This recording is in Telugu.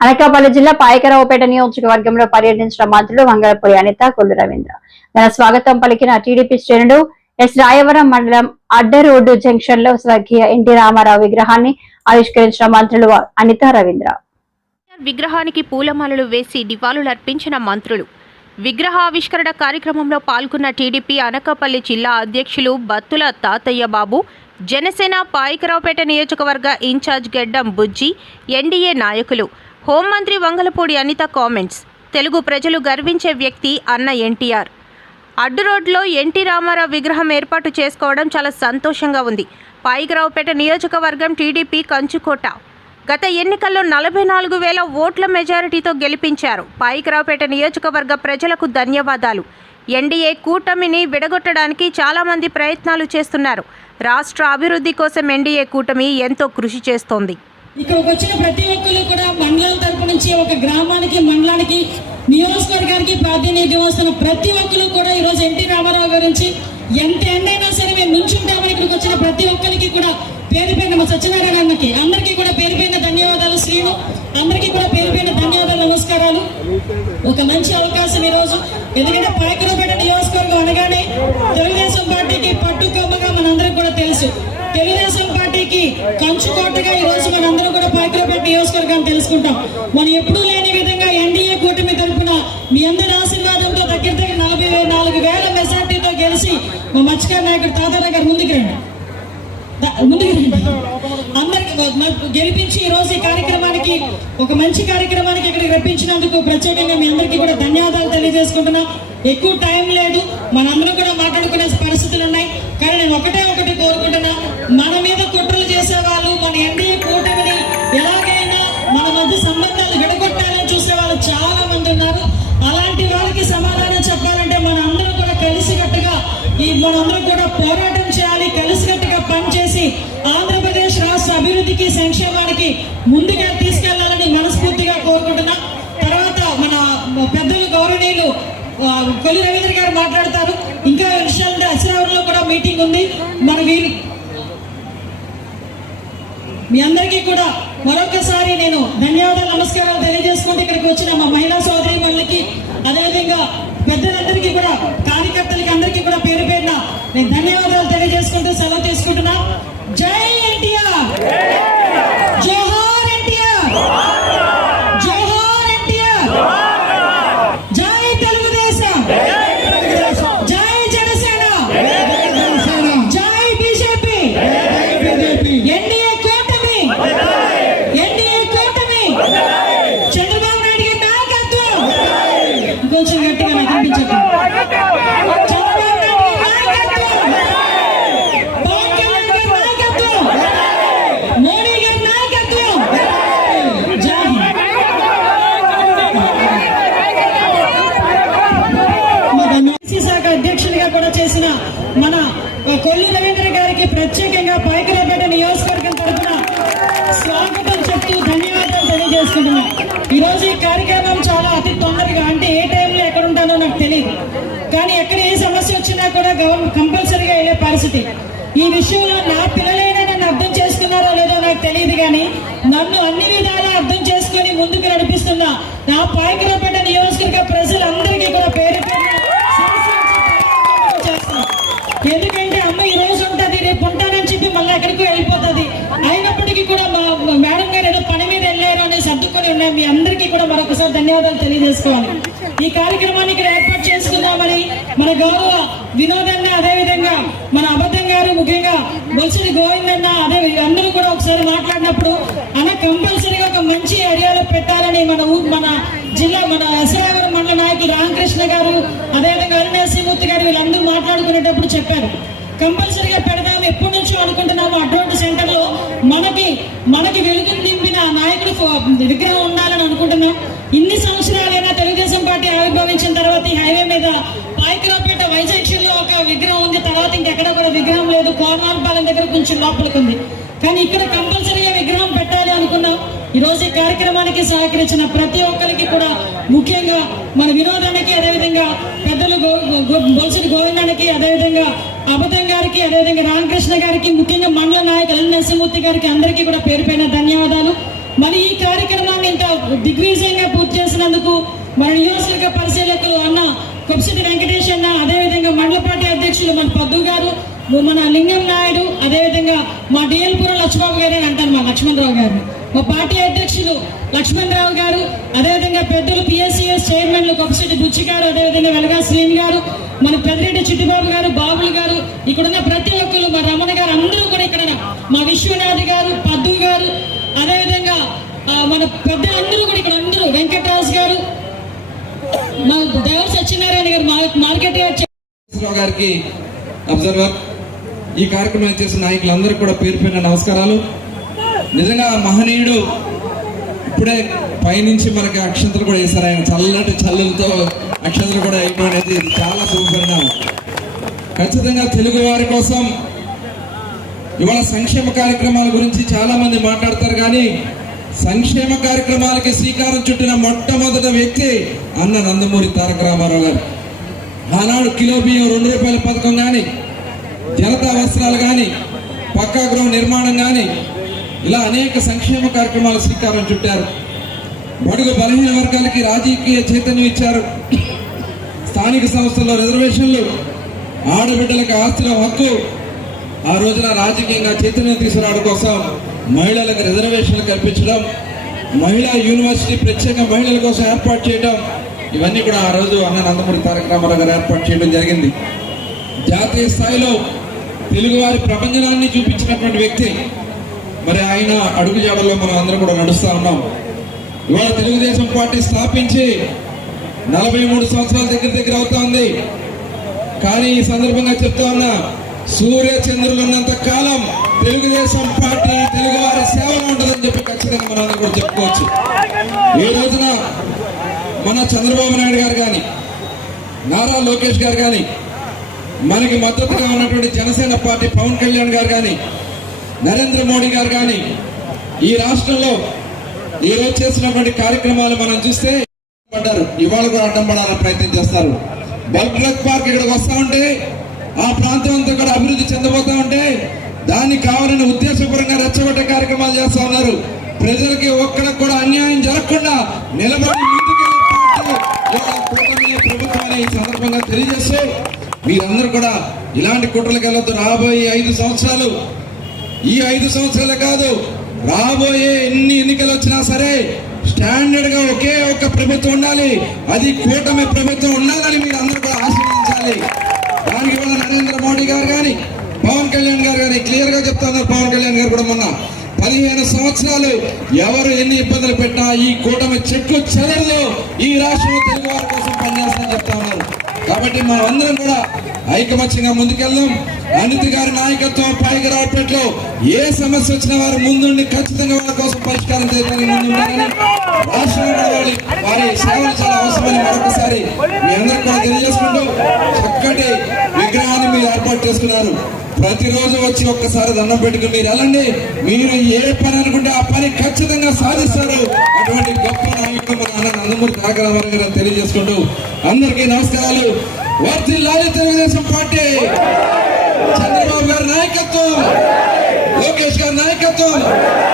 అనకాపల్లి జిల్లా పాయకరావుపేట నియోజకవర్గంలో పర్యటించిన మంత్రులు వంగలపూడి అనిత కొల్లు రవీంద్ర. తన స్వాగతం పలికిన టీడీపీ శ్రేణులు ఎస్ రాయవరం మండలం అడ్డ రోడ్డు జంక్షన్లో స్వర్గీయ ఎన్టీ రామారావు విగ్రహాన్ని ఆవిష్కరించిన మంత్రులు అనిత రవీంద్ర. విగ్రహానికి పూలమాలలు వేసి నివాళులర్పించిన మంత్రులు. విగ్రహావిష్కరణ కార్యక్రమంలో పాల్గొన్న టీడీపీ అనకాపల్లి జిల్లా అధ్యక్షులు బత్తుల తాతయ్య బాబు జనసేన పాయకరావుపేట నియోజకవర్గ ఇన్ఛార్జ్ గెడ్డం బుజ్జి ఎన్డీఏ నాయకులు హోంమంత్రి వంగలపూడి అనిత కామెంట్స్. తెలుగు ప్రజలు గర్వించే వ్యక్తి అన్న ఎన్టీఆర్. అడ్డు రోడ్లో ఎన్టీ రామారావు విగ్రహం ఏర్పాటు చేసుకోవడం చాలా సంతోషంగా ఉంది. పాయికరావుపేట నియోజకవర్గం టీడీపీ కంచుకోట. గత ఎన్నికల్లో నలభై నాలుగు వేల ఓట్ల మెజారిటీతో గెలిపించారు. పాయికరావుపేట నియోజకవర్గ ప్రజలకు ధన్యవాదాలు. ఎన్డీఏ కూటమిని విడగొట్టడానికి చాలామంది ప్రయత్నాలు చేస్తున్నారు. రాష్ట్ర అభివృద్ధి కోసం ఎన్డీఏ కూటమి ఎంతో కృషి చేస్తోంది. ఇక్కడికి వచ్చిన ప్రతి ఒక్కరు కూడా మండలం తరపు నుంచి ఒక గ్రామానికి మండలానికి నియోజకవర్గానికి ప్రాతినిధ్యం వస్తున్న ప్రతి ఒక్కరు కూడా ఈరోజు ఎన్టీ రామారావు గురించి ఎంత ఎండైనా సరే మేము నుంచుంటామని ఇక్కడికి వచ్చిన ప్రతి ఒక్కరికి కూడా పేరు పైన మా సత్యనారాయణ అన్నకి అందరికీ కూడా పేరు పైన ధన్యవాదాలు శ్రీను. అందరికీ కూడా పేరు పైన ధన్యవాదాలు నమస్కారాలు. ఒక మంచి అవకాశం ఈరోజు. ఎందుకంటే పాయకరపేట నియోజకవర్గం అనగానే తెలుగుదేశం పార్టీకి పట్టుకోమగా మనందరికి కూడా తెలుసు. తెలుగుదేశం పార్టీకి కంచుకోటగా ఈ రోజు మనందరం కూడా పాయకరపేట నియోజకవర్గాన్ని తెలుసుకుంటాం. మనం ఎప్పుడూ లేని విధంగా ఎన్డీఏ కూటమి తరఫున మీ అందరి ఆశీర్వాదంతో దగ్గర దగ్గర నలభై నాలుగు వేల మెజార్టీతో గెలిచి మా మత్స్యకార నాయకుడు తాతారావు గారు ముందుకు రండి. ముందుకు రండి. అందరికి గెలిపించి ఈ రోజు ఈ కార్యక్రమానికి ఒక మంచి కార్యక్రమానికి ఇక్కడికి రప్పించినందుకు ప్రత్యేకంగా మీ అందరికీ కూడా ధన్యవాదాలు తెలియజేసుకుంటున్నా. ఎక్కువ టైం లేదు. మనందరం కూడా మాట్లాడుకునే పరిస్థితులు ఉన్నాయి. కానీ నేను ఒకటే ఒకటి కోరుకుంటున్నా. మన మీద కుట్రలు సంక్షేమానికి ముందుగా తీసుకెళ్ళాలని మనస్ఫూర్తిగా కోరుకుంటున్నా. తర్వాత మన పెద్దలు గౌరవనీయులు ఆ, కొల్లి రవీంద్ర గారు మాట్లాడతారు. ఇంకా విషయాలంటే అశ్రావరంలో కూడా మీటింగ్ ఉంది. మన వీరి మీ అందరికీ కూడా మరొకసారి నేను ధన్యవాదాలు నమస్కారాలు తెలియజేసుకుంటూ ఇక్కడికి వచ్చిన మా మహిళా సోదరి మనులకి అదేవిధంగా పెద్దలందరికీ కూడా కార్యకర్తలకి అందరికీ కూడా పేరు పేరున నేను ధన్యవాదాలు తెలియజేసుకుంటూ సెలవు తీసుకుంటున్నా జై ఎన్టీఆర్ జోహార్ ఎన్టీఆర్ జోహార్ ఎన్టీఆర్ జై తెలుగుదేశం జై జనసేన జై బీజేపీ ఎన్డీఏ కూటమి ఎన్డీఏ కూటమి చంద్రబాబు నాయుడు గారి నాయకత్వం ఇంకొంచెం గట్టిగా నాకు అనిపించట్లేదు చంద్రబాబు నాయుడు గారి నాయకత్వం పవన్ కళ్యాణ్ గారి నాయకత్వం మోడీ గారి నాయకత్వం జై హింద్. మా ధన్యవాదాలు. శాఖ అధ్యక్షులుగా కూడా చేసిన మన కొల్లి రవీంద్ర గారికి ప్రత్యేకంగా నాకు తెలియదు కానీ ఎక్కడ ఏ సమస్య వచ్చినా కూడా గవర్నమెంట్ కంపల్సరీగా వెళ్ళే పరిస్థితి. ఈ విషయంలో నా పిల్లలైనా నన్ను అర్థం చేసుకున్నారో లేదో నాకు తెలియదు కానీ నన్ను అన్ని విధాలా అర్థం చేసుకొని ముందుకు నడిపిస్తున్న నా పాయకరాపేట నియోజకవర్గ ప్రజలందరికీ కూడా పేరు ఎందుకంటే అమ్మ ఈ రోజు ఉంటుంది రేపు ఉంటానని చెప్పి మళ్ళీ ఎక్కడికి వెళ్ళిపోతుంది. అయినప్పటికీ కూడా మా మా మేడం గారు ఏదో పని మీద వెళ్ళారు అని సర్దుకొని ఉన్నాయి మీ అందరికీ కూడా మరొకసారి ధన్యవాదాలు తెలియజేసుకోవాలి. ఈ కార్యక్రమాన్ని ఇక్కడ ఏర్పాటు చేసుకుందామని మన గౌరవ వినోదన్న అదేవిధంగా మన అబద్ధం గారు ముఖ్యంగా బొల్సిడి గోవిందన్న అదే అందరూ కూడా ఒకసారి మాట్లాడినప్పుడు అన్న కంపల్సరీగా ఒక మంచి ఏరియాలో పెట్టాలని మన మన జిల్లా మన ఎస్రావరం మండల నాయకులు రామకృష్ణ గారు అదేవిధంగా అరుణాశ్రీమూర్తి గారు వీళ్ళందరూ మాట్లాడుకునేటప్పుడు చెప్పారు. కంపల్సరీగా పెడదాం ఎప్పటి నుంచో అనుకుంటున్నాము అడ్వాన్స్ సెంటర్లో మనకి మనకి వెలుగును నింపిన నాయకుడు ఫో- విగ్రహం ఉండాలని అనుకుంటున్నాం ఇన్ని సంవత్సరాలైనా తెలుగుదేశం పార్టీ ఆవిర్భవించిన తర్వాత ఈ హైవే మీద పాయకరాపేట వైజాగ్షన్లో ఒక విగ్రహం ఉంది తర్వాత ఇంకెక్కడ కూడా విగ్రహం లేదు కోరమాలపాలెం దగ్గర కొంచెం లోపలికి ఉంది కానీ ఇక్కడ కంపల్సరీగా విగ్రహం పెట్టాలి ఈరోజు ఈ కార్యక్రమానికి సహకరించిన ప్రతి ఒక్కరికి కూడా ముఖ్యంగా మన వినోదానికి అదేవిధంగా పెద్దలు గో- గో- గోవిందానికి అదేవిధంగా అబద్ధం గారికి అదేవిధంగా రామకృష్ణ గారికి ముఖ్యంగా మండల నాయకులు ఎల్ నరసింహమూర్తి గారికి అందరికీ కూడా పేరుపైన ధన్యవాదాలు. మరి ఈ కార్యక్రమాన్ని ఇంత పూర్తి చేసినందుకు మన నియోజకవర్గ పరిశీలకులు అన్న కొప్సిటి వెంకటేష్ అన్న అదేవిధంగా మండల పార్టీ అధ్యక్షులు మన పద్దు గారు మన లింగం నాయుడు అదేవిధంగా మా డిఎల్పురం లక్ష్మబాబు గారు అని అంటారు మా లక్ష్మణరావు గారు. మా పార్టీ అధ్యక్షులు లక్ష్మణరావు గారు అదేవిధంగా పెద్దలు పిఎస్సిఎస్ చైర్మన్లు కొప్పశెట్టి బుచ్చి గారు అదేవిధంగా వెలగా శ్రీని గారు మన పెద్దిరెడ్డి చిట్టిబాబు గారు బాబులు గారు ఇక్కడున్న ప్రతి ఒక్కరు మా రమణ గారు అందరూ కూడా ఇక్కడ మా విశ్వనాథ్ గారు పద్దు గారు అదేవిధంగా ఆ, మన పెద్దలందరూ కూడా ఇక్కడ అందరూ వెంకటరాజు గారు మా దేవ సత్యనారాయణ గారు మార్కెట్ గారికి అబ్జర్వర్. ఈ కార్యక్రమం చేసిన నాయకులందరికీ కూడా పేరు నమస్కారాలు. నిజంగా మహనీయుడు ఇప్పుడే పైనుంచి మనకి అక్షంతలు కూడా వేశారు. ఆయన చల్లటి చల్లులతో అక్షంతలు కూడా వేయడం అనేది చాలా శుభపరిణామం. ఖచ్చితంగా తెలుగు వారి కోసం ఇవాళ సంక్షేమ కార్యక్రమాల గురించి చాలా మంది మాట్లాడతారు కానీ సంక్షేమ కార్యక్రమాలకి శ్రీకారం చుట్టిన మొట్టమొదటి వ్యక్తి అన్న నందమూరి తారక రామారావు గారు. ఆనాడు కిలో బియ్యం రెండు రూపాయల పథకం కానీ జనతా వస్త్రాలు కానీ పక్కా గృహ నిర్మాణం కానీ ఇలా అనేక సంక్షేమ కార్యక్రమాల శ్రీకారం చుట్టారు. బడుగు బలహీన వర్గాలకి రాజకీయ చైతన్యం ఇచ్చారు. స్థానిక సంస్థల్లో రిజర్వేషన్లు ఆడబిడ్డలకు ఆస్తుల హక్కు ఆ రోజున రాజకీయంగా చైతన్యం తీసుకురావడం కోసం మహిళలకు రిజర్వేషన్లు కల్పించడం మహిళా యూనివర్సిటీ ప్రత్యేక మహిళల కోసం ఏర్పాటు చేయడం ఇవన్నీ కూడా ఆ రోజు అన్న నందమూరి తారక రామారావు గారు ఏర్పాటు చేయడం జరిగింది. జాతీయ స్థాయిలో తెలుగువారి ప్రపంచనాన్ని చూపించినటువంటి వ్యక్తి మరి ఆయన అడుగుజాడల్లో మనం అందరం కూడా నడుస్తూ ఉన్నాం. ఇవాళ తెలుగుదేశం పార్టీ స్థాపించి నలభై మూడు సంవత్సరాల దగ్గర దగ్గర అవుతా ఉంది. కానీ ఈ సందర్భంగా చెప్తా ఉన్నా సూర్య చంద్రులు ఉన్నంత కాలం తెలుగుదేశం పార్టీ తెలుగు వారి సేవలో ఉంటుందని చెప్పి ఖచ్చితంగా మనం అందరం కూడా చెప్పుకోవచ్చు. ఈ రోజున మన చంద్రబాబు నాయుడు గారు కానీ నారా లోకేష్ గారు కానీ మనకి మద్దతుగా ఉన్నటువంటి జనసేన పార్టీ పవన్ కళ్యాణ్ గారు కానీ నరేంద్ర మోడీ గారు కానీ ఈ రాష్ట్రంలో ఈరోజు చేసినటువంటి కార్యక్రమాలు మనం చూస్తే పడ్డారు. ఇవాళ కూడా అడ్డం పడాలని ప్రయత్నం చేస్తారు. బల్క్ పార్క్ ఇక్కడికి వస్తా ఉంటే ఆ ప్రాంతం అంతా కూడా అభివృద్ధి చెందబోతా ఉంటే దాన్ని కావాలని ఉద్దేశపూర్వకంగా రెచ్చగొట్టే కార్యక్రమాలు చేస్తా ఉన్నారు. ప్రజలకి ఒక్కడికి కూడా అన్యాయం జరగకుండా నిలబడి ప్రభుత్వం ఈ సందర్భంగా తెలియజేస్తూ మీరందరూ కూడా ఇలాంటి కుట్రలకు వెళ్ళొద్దు. రాబోయే ఐదు సంవత్సరాలు ఈ ఐదు సంవత్సరాలు కాదు రాబోయే ఎన్ని ఎన్నికలు వచ్చినా సరే స్టాండర్డ్గా ఒకే ఒక్క ప్రభుత్వం ఉండాలి. అది కూటమి ప్రభుత్వం ఉండాలని మీరు అందరూ కూడా ఆశీర్వదించాలి. దానికి కూడా నరేంద్ర మోడీ గారు కానీ పవన్ కళ్యాణ్ గారు కానీ క్లియర్గా చెప్తున్నారు పవన్ కళ్యాణ్ గారు కూడా మొన్న పదిహేను సంవత్సరాలు ఎవరు ఎన్ని ఇబ్బందులు పెట్టినా ఈ కూటమి చెట్లు చెదరదు ఈ రాష్ట్రంలో తెలుగు వారి కోసం పనిచేస్తామని చెప్తా ఉన్నారు. కాబట్టి మనం అందరం కూడా ఐకమత్యంగా ముందుకెళ్దాం. అనిత గారి నాయకత్వం పైకి రావట్లలో ఏ సమస్య వచ్చిన వారు ముందుండి ఖచ్చితంగా వాళ్ళ కోసం పరిష్కారం చేయడానికి రాష్ట్రంలో వారి వారి సేవలు చాలా అవసరమని మరొకసారి మీ అందరూ కూడా తెలియజేసుకుంటూ చక్కటి విగ్రహాన్ని మీరు ఏర్పాటు చేసుకున్నారు. ప్రతిరోజు వచ్చి ఒక్కసారి దండం పెట్టుకుని మీరు వెళ్ళండి. మీరు ఏ పని అనుకుంటే ఆ పని ఖచ్చితంగా సాధిస్తారు. అటువంటి గొప్ప నాయకుడు మన నందమూరి తారక రామారావు గారు తెలియజేసుకుంటూ అందరికీ నమస్కారాలు. వర్ధిల్లాలి తెలుగుదేశం పార్టీ. చంద్రబాబు గారి నాయకత్వం. లోకేష్ గారి నాయకత్వం. నాయకత్వం